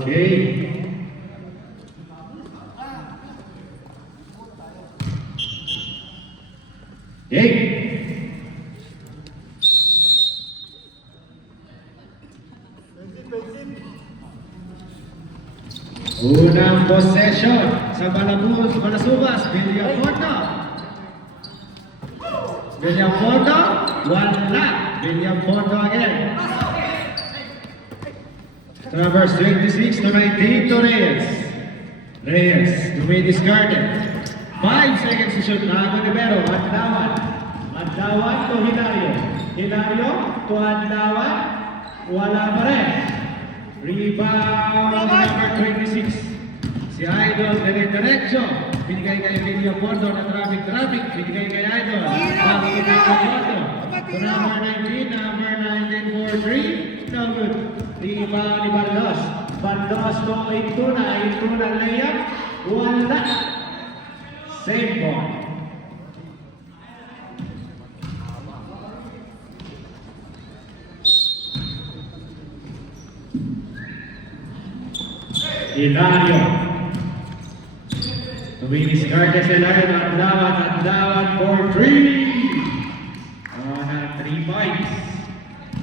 Okay. Unang possession sa Balasubas, Villaporto. Villaporto, wala. Villaporto again. Numbers 26 to 19 to Reyes. Reyes to be discarded. 5 seconds to shoot. Lago de Vero, Adlawan. Adlawan to Hilario. Hilario to Adlawan. Wala pa rin. Rebound number 26. Si Idol diretso. Binigay kay Villaporto na traffic. Binigay kay Idol. Bago kay Villaporto. To number 19, number 19 for 3. No good. Rebound ni Baldos. Baldos to Intuna layup. Wala. Save ball. Hilario. Tuminiscard si Hilario. Adlawan for 3. On 3 points.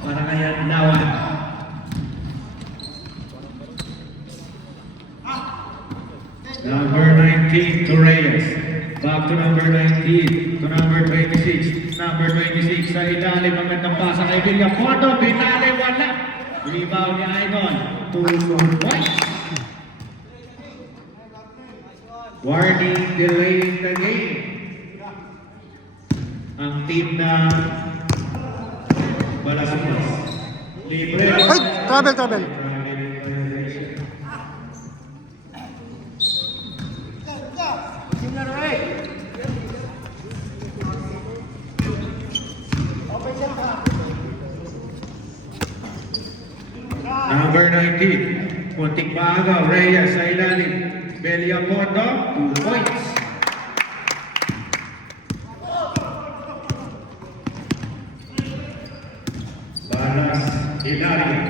Para kay Adlawan. Number 19 to Reyes. Back to number 19 to number 26. Number 26 sa ilalim ang gandang pasa kay Villaporto. Binali wala. Rebound ni Idol. 2 points. Warning, delaying the game. Ang team na Balasubas. Libre. Ay! Travel! Number 19, punting paagaw, Reyes sa ilalim. Villaporto, 2 points. Balas, Hilario.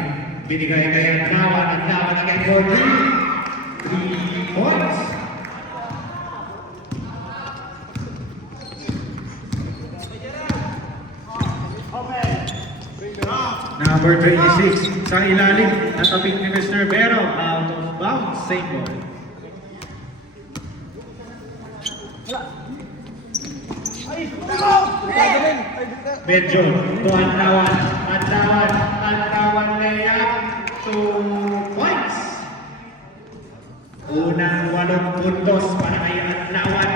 Binigay kay Adlawan kay Cody. 3 points. Number 26 sa ilalim, natapik ni Mr. Vero, out of bounds, same ball. Medyo to Adlawan layup, 2 points. Unang 8 puntos para kay Adlawan.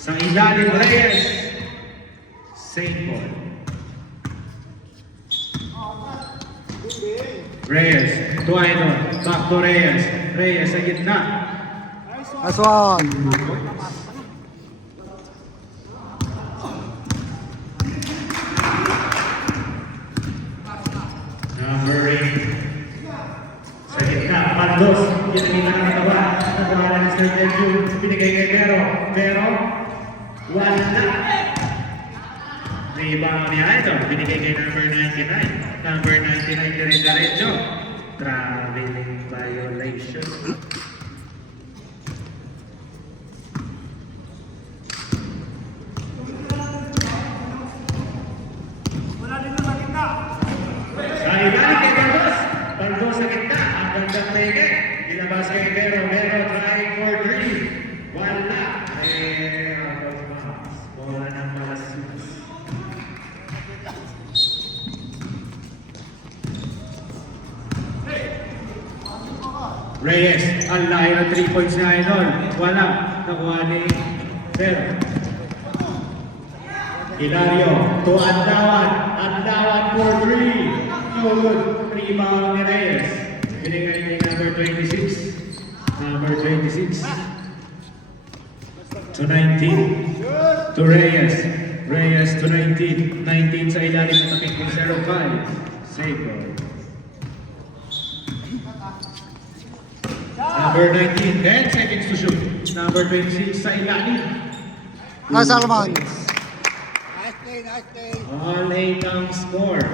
Sa ilalim, Reyes. Same ball. Reyes to Idol. Back to Reyes. Reyes sa gitna. Nice one. Number 8. Sa gitna. Baldos. Pinagin na katawa. Nagawa na ni Sir Delju. Pinigay kay Pero. Wala. Rebound ni Idol, binigay kay number 99. Number 99 diretso. Traveling violation. Sa ilalim kay Baldos. Baldos sa gitna. Ang gandang teke. Ilabas kay Vero. Trying for 3. Wala. Out of bounds. Bola ng Balasubas. Reyes, ang layo ng 3 points na Idol. Wala. Nakuha ni Vero. Hilario to Adlawan for 3. No good. Rebound ni Reyes. Binigay ni number 26. Number 26 to 19 to Reyes. Reyes to 19. 19 sa ilalim ng tapik ng 05. Save ball. Number 19, 10 seconds to shoot. Number 26 sa ilalim. Nice, Alman. Nice play. All 8 ang score.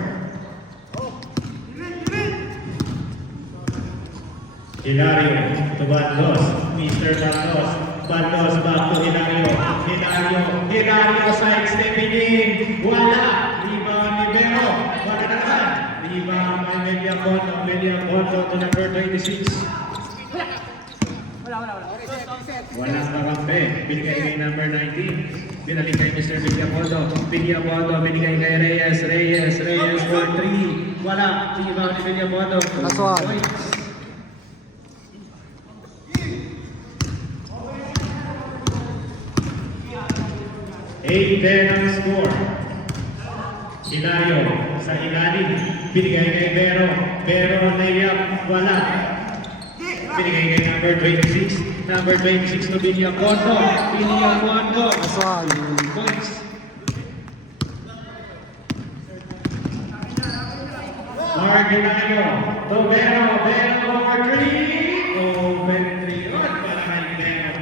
Hilario to Bandos. Mr. Bandos. Bandos back to Hilario. Hilario side stepping in. Wala. Rebound ni Vero. Wala naman. Rebound by Mediapondo. Mediapondo to number 26. Walang kakampi. Binigay kay number 19. Binalik kay Mr. Villapondo. Binigay kay Reyes. Reyes for 3. Wala. Rebound ni Villapondo. Last one. 8-10 ang score. Hilario sa ilalim. Binigay kay Vero. Vero layup. Wala. Binigay kay number 26. Number 26 to Villapondo. Last one. Points. Mark Hilario. To Vero. Vero for 3. Open 3. Para kay Vero.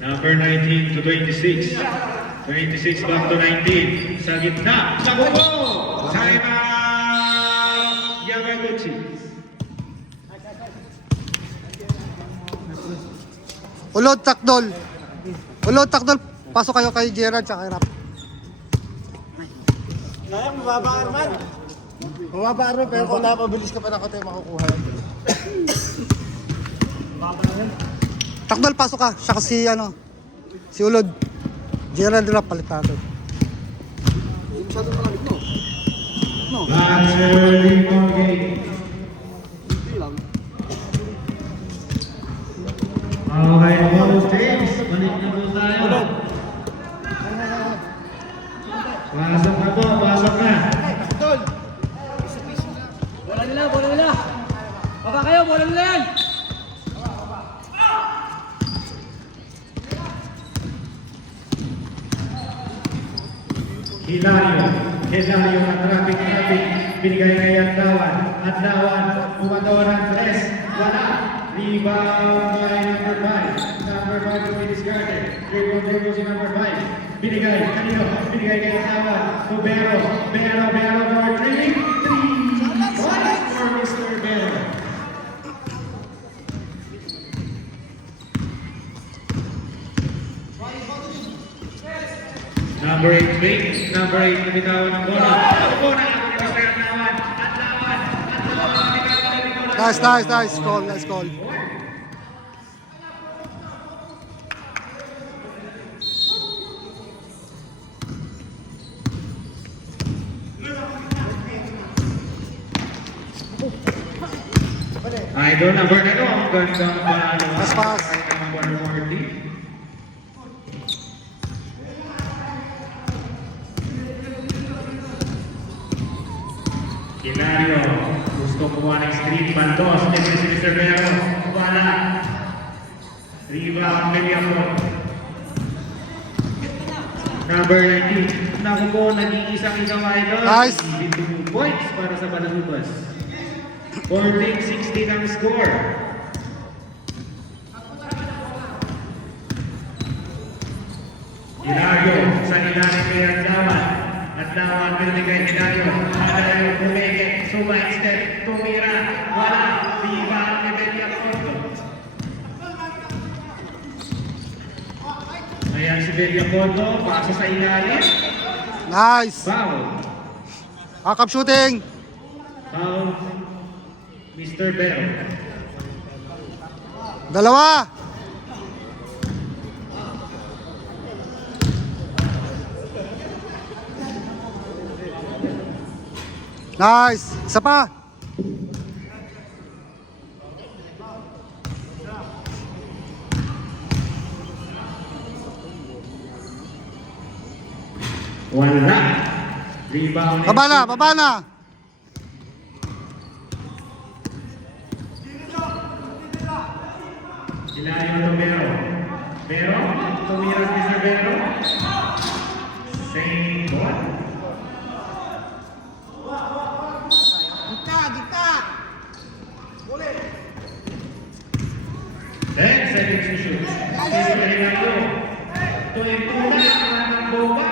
Number 19 to 26. 26 back to 19. Sa gitna. Sa buko! Time out! Yamaguchi. Ulod, takdol. Pasok kayo kay Gerard tsaka kay Rap. Kaya mababa ka naman. Mababa ka naman, pero kung napabilis ka pa na tayo makukuha. Takdol, pasok ka. Siya kasi si Ulod. Gerard Rap, palit natin. Last early ball game. Okay, all teams. Balik na po tayo. Pasok na po, pasok na. Bola nila. Baba kayo, bola nila yan. Hilario ang traffic. Binigay kay Adlawan. Umatawa ng tres. Wala. Rebound by number 5. Number 5 to be discarded. Dribble si number 5. Binigay kay Adlawan. To Vero for 3. 3 points for Mr. Vero. Number 8, nabitawan ng bola. Ang bola, ako ni Mr. Adlawan. Nice call. Idol number na ito. Ang gandang paano. Pass. Number 40. Hilario, gusto kumuha ng screen, Bandos, next si Mr. Vero, wala. Rebound, Mediapondo. Number 19, naku po, nag-iisang isang idol. Nice. 22 points para sa Balahubas. 14-16 ang score. Hilario, sa ilalim kay Adlawan, binigay Hilario. Hilario, pumigit, suma-extend, tumira, wala. Rebound ni Villapondo. Ayan si Villapondo, pasa sa ilalim. Nice. Foul. Backup shooting. Foul. Mr. Vero. Dalawa. Nice. Isa pa. Wala. Rebound. Baba na. Hilario to Vero. Vero, tumira si Mr. Vero. Same ball. Gita! 10 seconds to shoot. Mr. Hilario. Ito yung tuna ng bomba.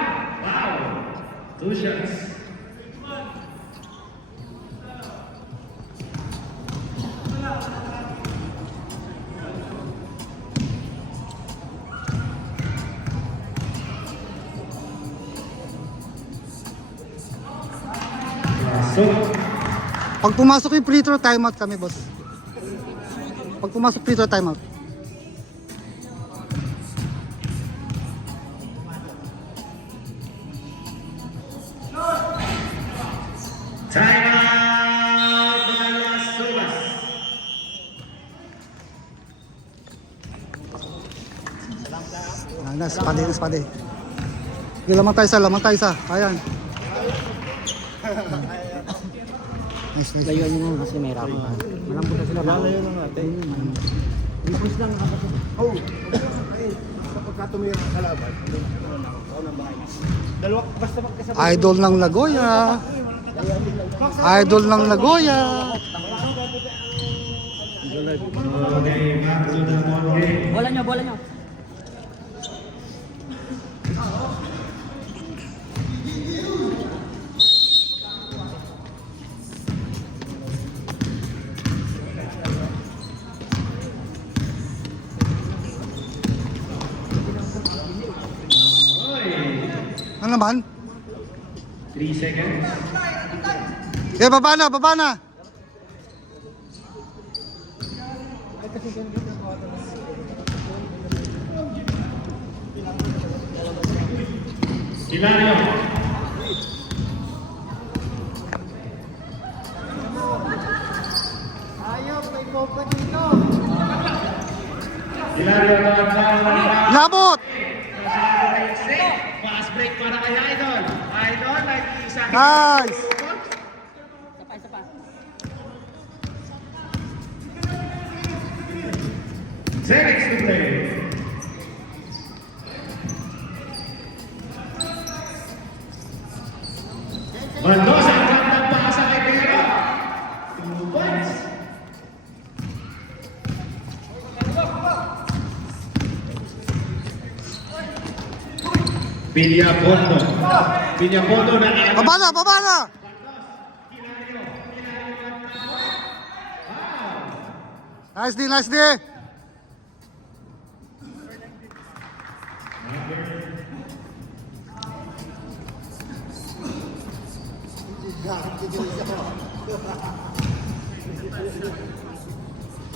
Pag pumasok yung free throw, timeout kami, boss. Pag pumasok free throw, timeout. Time out, Balas Subas. Spade. Sige, lamang tayo isa. Ayan. Nice. Layuan nyo na kasi may rap pa. Malambot na sila. Lalayo na natin. Push lang nakapasok. Oh, ayun. Kapag tumira ang kalaban, ako nang bahay. Dalawa, basta magkasama. Idol ng Nagoya. Idol ng Nagoya. Okay, back to the ball game. Bola nyo. Ano naman? 3 seconds. Okay, baba na. Hilario. Ayaw, may popa dito. Hilario Labot! fast break para kay Idol. Idol, nag-iisa. Nice! Isa pa. 10 seconds to play. Mendoza, gandang pasa kay Pera. 2 points. Villapondo na Baba na! Nice D.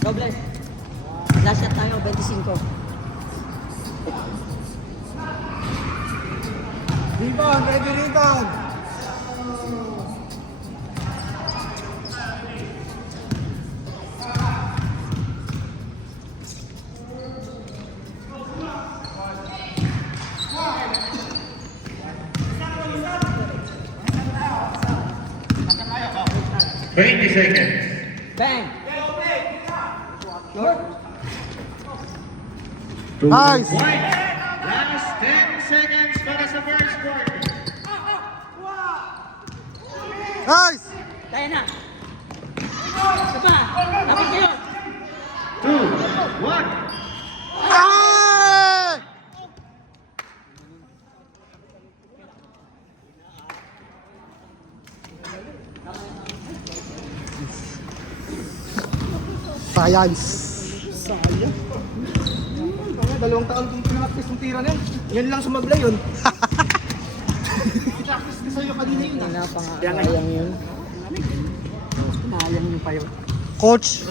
Go bless. Last shot tayo, 25. Rebound, ready rebound. Bang! Short. Nice! Last 10 seconds para sa first quarter. Nice! Kaya na. Isa pa. Dapat kayo. 2, 1. Ay! Science. Sayang. Dalawang taon kong pinaktis ng tira na yan. Yan lang sumabla yun. Pinaktis ko sa'yo kanina yun. Wala pa nga. Sayang yun. Sayang yun pa yun. Coach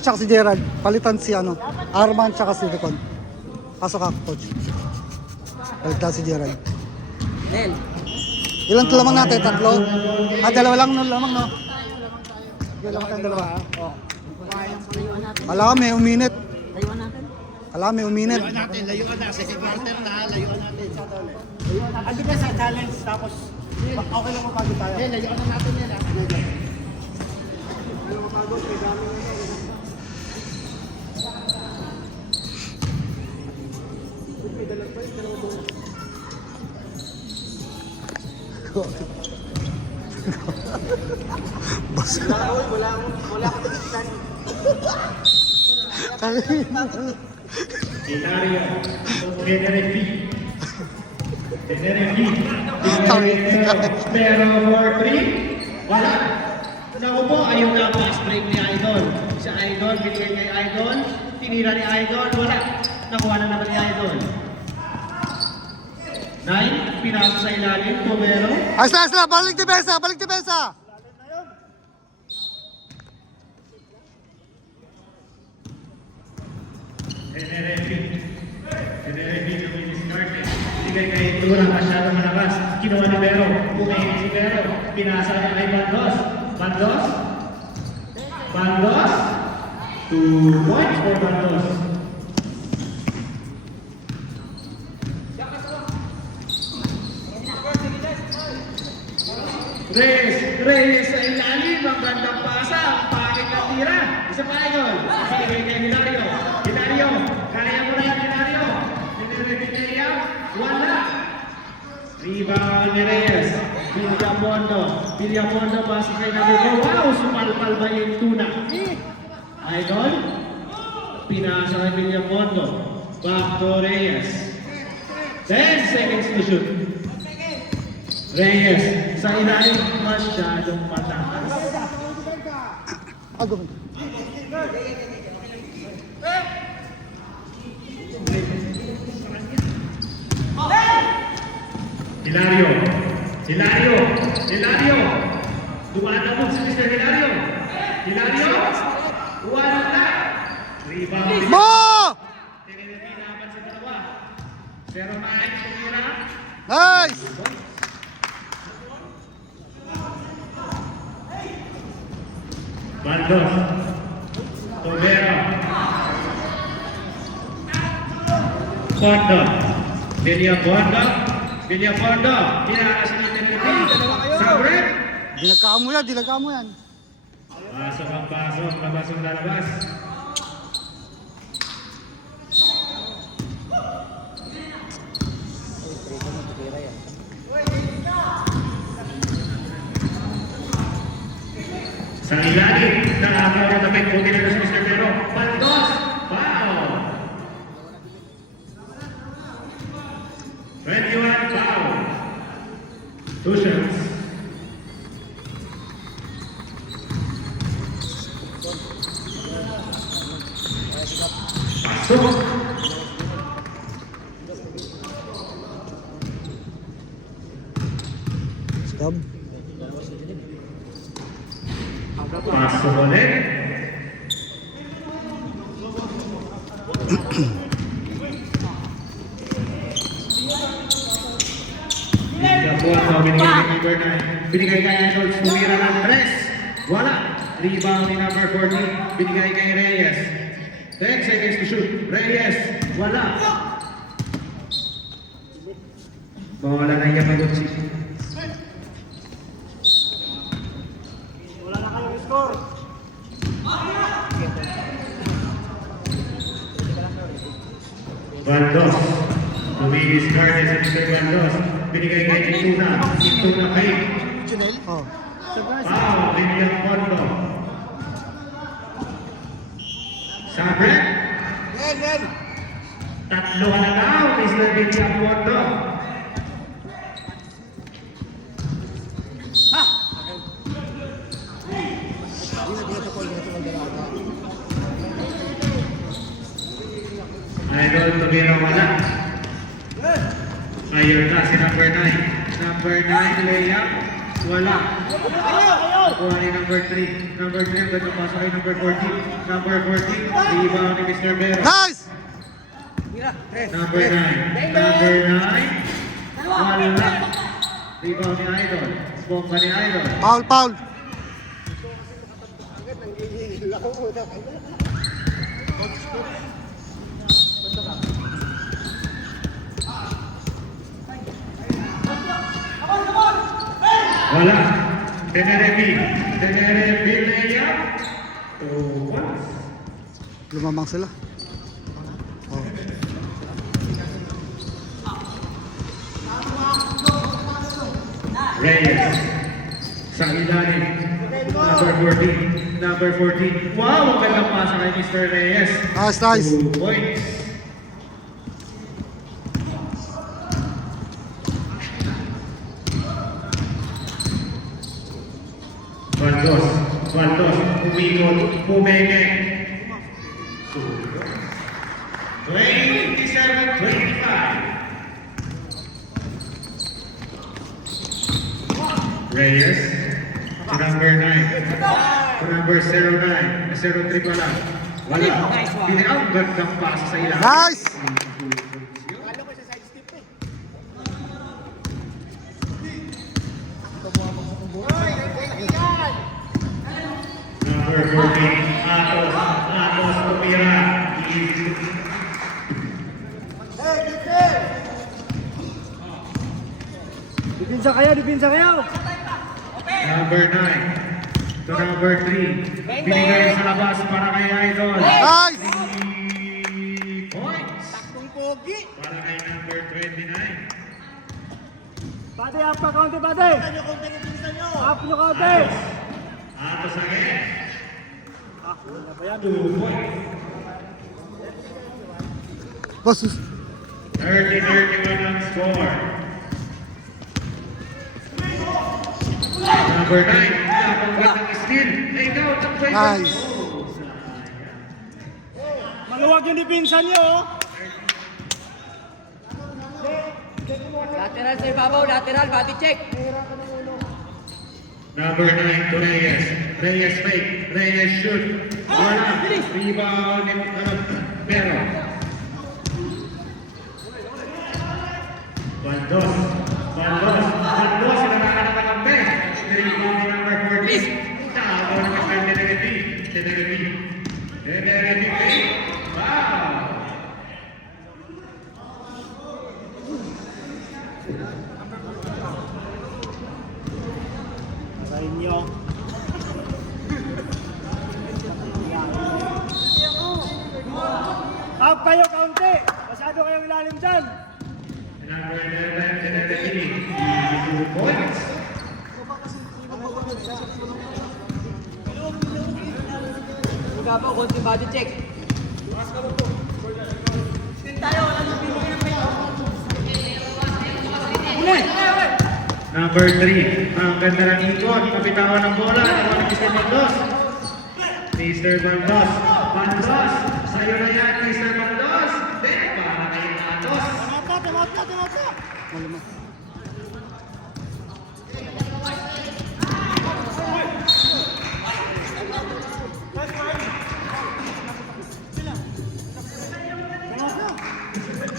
tsaka si Gerald, palitan si Arman tsaka si Recon. Pasok ka, coach. Palitan si Gerald. Nel. Ilan lamang natin? 3? Dalawa lang lamang, no? Dalawa tayong dalawa. Layuan natin. Alam, may uminit. Layuan natin. Layuan na. Sa quarter na, layuan natin. Ando ba sa challenge? Tapos, okay lang mapagod tayo. Layuan na natin yan. Alam mo pagod, may dami na yan. May dalag pa yun, dalawa doon. Wala akong tigitan. Hilario. Tenerife. Pero for 3, wala. Naku po, ayun na fast break ni Idol. Si Idol, binigay kay Idol. Tinira ni Idol, wala. Nakuha na naman ni Idol. 9, pinasok sa ilalim, Tumero. Ayos na! Balik depensa! NRFB dumidiskarte. Bigay kay Tura, masyado malakas. Kinuha ni Vero, pumainit si Vero. Pinasa niya kay Bandos. Bandos? Bandos? 2 points for Bandos. Reyes sa ilalim, ang gandang pasa, ang pangit na tira. Isa pa idol, sige kay Hilario. Hilario, kaya mo na yan Hilario. Hilario, wala. Rebound ni Reyes. Villapondo, pasa kay Nabuco. Wow, sumalpal ba yung tuna? Idol, pinasa kay Villapondo. Back to Reyes. 10 seconds to shoot. Reyes, sa ilalim masyadong mataas. Ago. Hilario! Dumalabog si Mr. Hilario! Wala! Rebound! Mo! Tininilaban sa dalawa. 0-9, tumira. Nice! Bandos. Tobero. Pondo. Villapondo. Hinahas ni Tenepi. Sabrek. Dinagkamo yan. Pasok ang pasok. Labas ang lalabas. Sa ilalim, nakakaw na tapit. Puti na si Mr. Pero. Bandos. Foul. 21 foul. 2 shots. Pasok. Stop. Pasok ulit. Binigay kay Reynolds, tumira ng 3. Wala. Rebound ni number 14. Binigay kay Reyes. 10 seconds to shoot. Reyes. Wala. Mawala na Yamaguchi. Wala na kayong score. Bandos. Tumigis Carnes sa Mr. Bandos. Binigay kay Intuna. Intuna kay. Oh. Wow, Lilian Pondo. Sabrek. Yan. Tatlo ka na daw, Mr. Lilian Pondo. Idol, tumira wala. Ayun na si number 9. Number 9, layup. Wala. Kuha ni number 3. Number 3, ganda pasok kay number 14. Number 14, rebound ni Mr. Vero. Nice! Number 9. Number 9, wala. Rebound ni Idol. Bomba ni Idol. Foul. Wala. Tenerebi layup. 2 points. Lumamang sila. Oh. Reyes. Sa ilalim. Number 14. Wow, ang gandang pasa kay Mr. Reyes. Nice. 2 points. Bandos, umikot, pumenge. 27-25. Reyes, to number 9. To number 09. 03 pala. Wala. Nice one. Ang gandang pasa sa ilalim. Nice! Number 14, Atos Tumira. Dipinsa kayo! Number 9 to number 3. Binigay sa labas para kay Idol. Nice! 3 points. Takbong pogi. Para kay number 29. Bate, up pa kaunti, bate! Ano kung pinipinsan nyo? Up nyo kaunti! Atos again. Wala ba yan? 2 points. Boss, 30-31 ang score. Number 9. Napanggat ng steal. Take out ang play. nice. Maluwag yung dipinsan nyo. Lateral sa ibabaw, lateral, body check! Number 9 to Reyes. Reyes fake. Reyes shoot. Wala. Rebound ni Pero. Baldos. Sinarangan ng kakampi. Rebound ni number 14. Tao naman sa Tenerife. fake. Wow. Sa inyo. Up kayo kaunti! Masyado kayong ilalim dyan! Number 11, Tenerife. 2 points. Ibabaw, konti body check! Number 3, ang ganda ng ikot, kapitawan ng bola, naman Mr. Bandos. Mr. Bandos, sa'yo na yan, Mr. Bandos. Then, para kay Atos. Timota.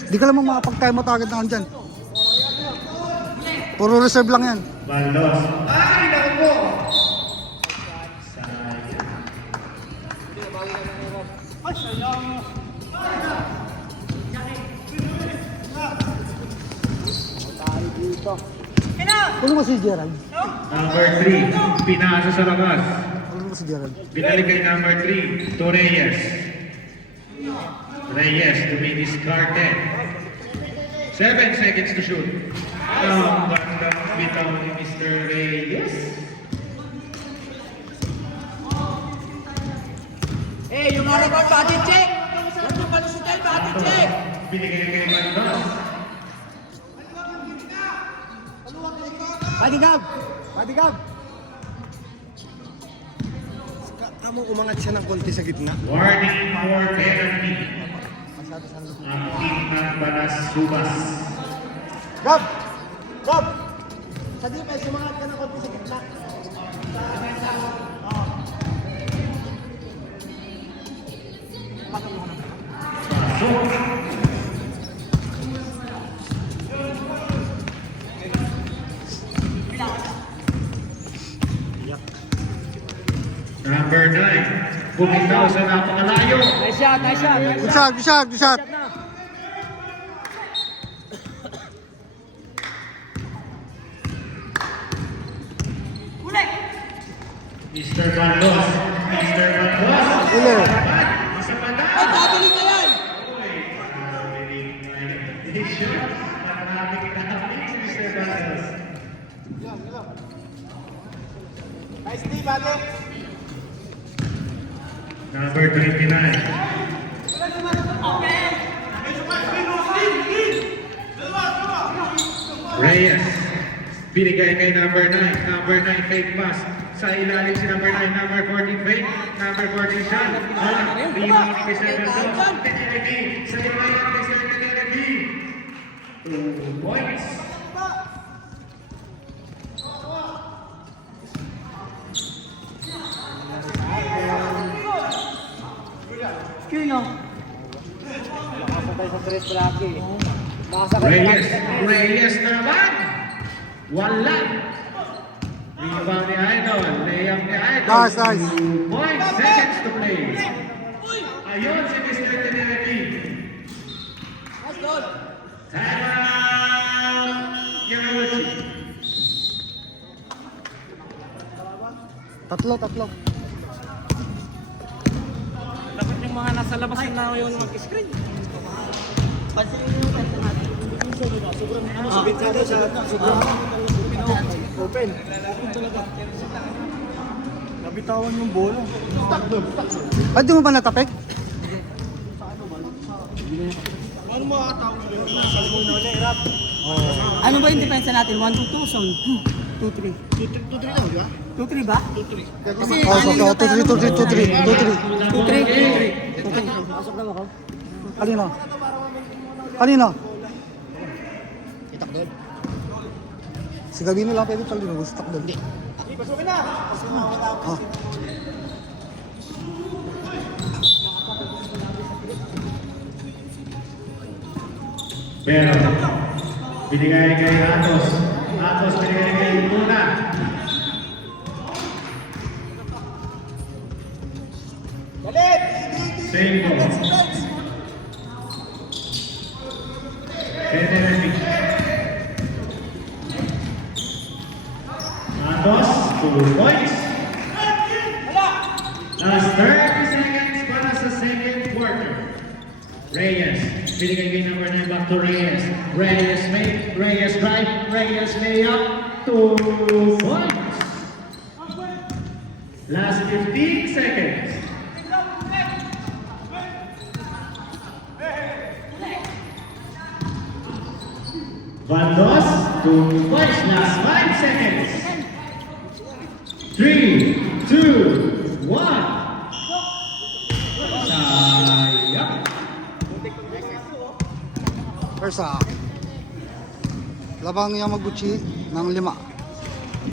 Di ka naman makapag-time out agad na andyan. Puro reserve lang yan. Bandos. Ay, naku po! Sayang. Ay, sayang. Tayo dito. Ano ba si Gerald? Number 3, pinasa sa labas. Ano ba si Gerald? Binalik kay number 3, to Reyes. Reyes to be discarded. 7 seconds to shoot. Ang gandang bitaw ni Mr. Reyes. Eh, yung araw body check! Huwag yung palusutan, body check! Binigay kay Bandos. Bodyguard. Kamu umangat siya ng konti sa gitna. Warning for penalty. Ang team ng Banas Subas. Gab! Sa defense, umangat ka ng konti sa gitna. Number 9, bumitaw sa napakalayo. Nice shot! Good shot. na! Mr. Bandos. Uli. Nasa banda. Ay, babili ka yan! Mr. Bandos. Nice D, bate. Number 29. Reyes. Binigay kay number 9. Number 9 fake pass. Sa ilalim si number 9. Number 14 fake. Number 14 shot. Rebound ni Mr. Bandos. Tenerife. Sa ilalim ni Mr. Tenerife. 2 points. Screen o. Nakasabay sa tres lagi. Nakasabay Reyes. Reyes na naman. Wala. Rebound ni Idol. Layup ni Idol. Nice, nice. 2 seconds to play. Ayun si Mr. Tenerife. Time out. Yamaguchi. Tatlo. Dapat yung mga nasa labas na yung mag-screen. Bintado sa sobrang open. Nabitawan yung bola. Ay, di mo ba natapik? Ano makakatawag mo yung nasa mo na ulit, Rap? Ano ba yung depensa natin? 1-2-2, son? 2-3. 2-3 lang, di ba? 2-3 ba? 2-3. Kasi Oh, so, 2-3. Pasok na ako. Kanino? Itak doon. Si Gabino lang pwede pala din. Gusto ko doon. Pasukin na! Pasukin na ako. Ah. Pero, binigay kay Atos. Atos binigay kay Luna. Balik! Same ball. Tenerife. Atos, 2 points. Last 30 seconds para sa second quarter. Reyes, binigay kay number 9 back to Reyes. Reyes make, Reyes drive, Reyes layup, 2 points. Last 15 seconds. Bandos, 2 points. Last 5 seconds. 3, 2, 1. Sayang. Persa. Labang Yamaguchi ng 5.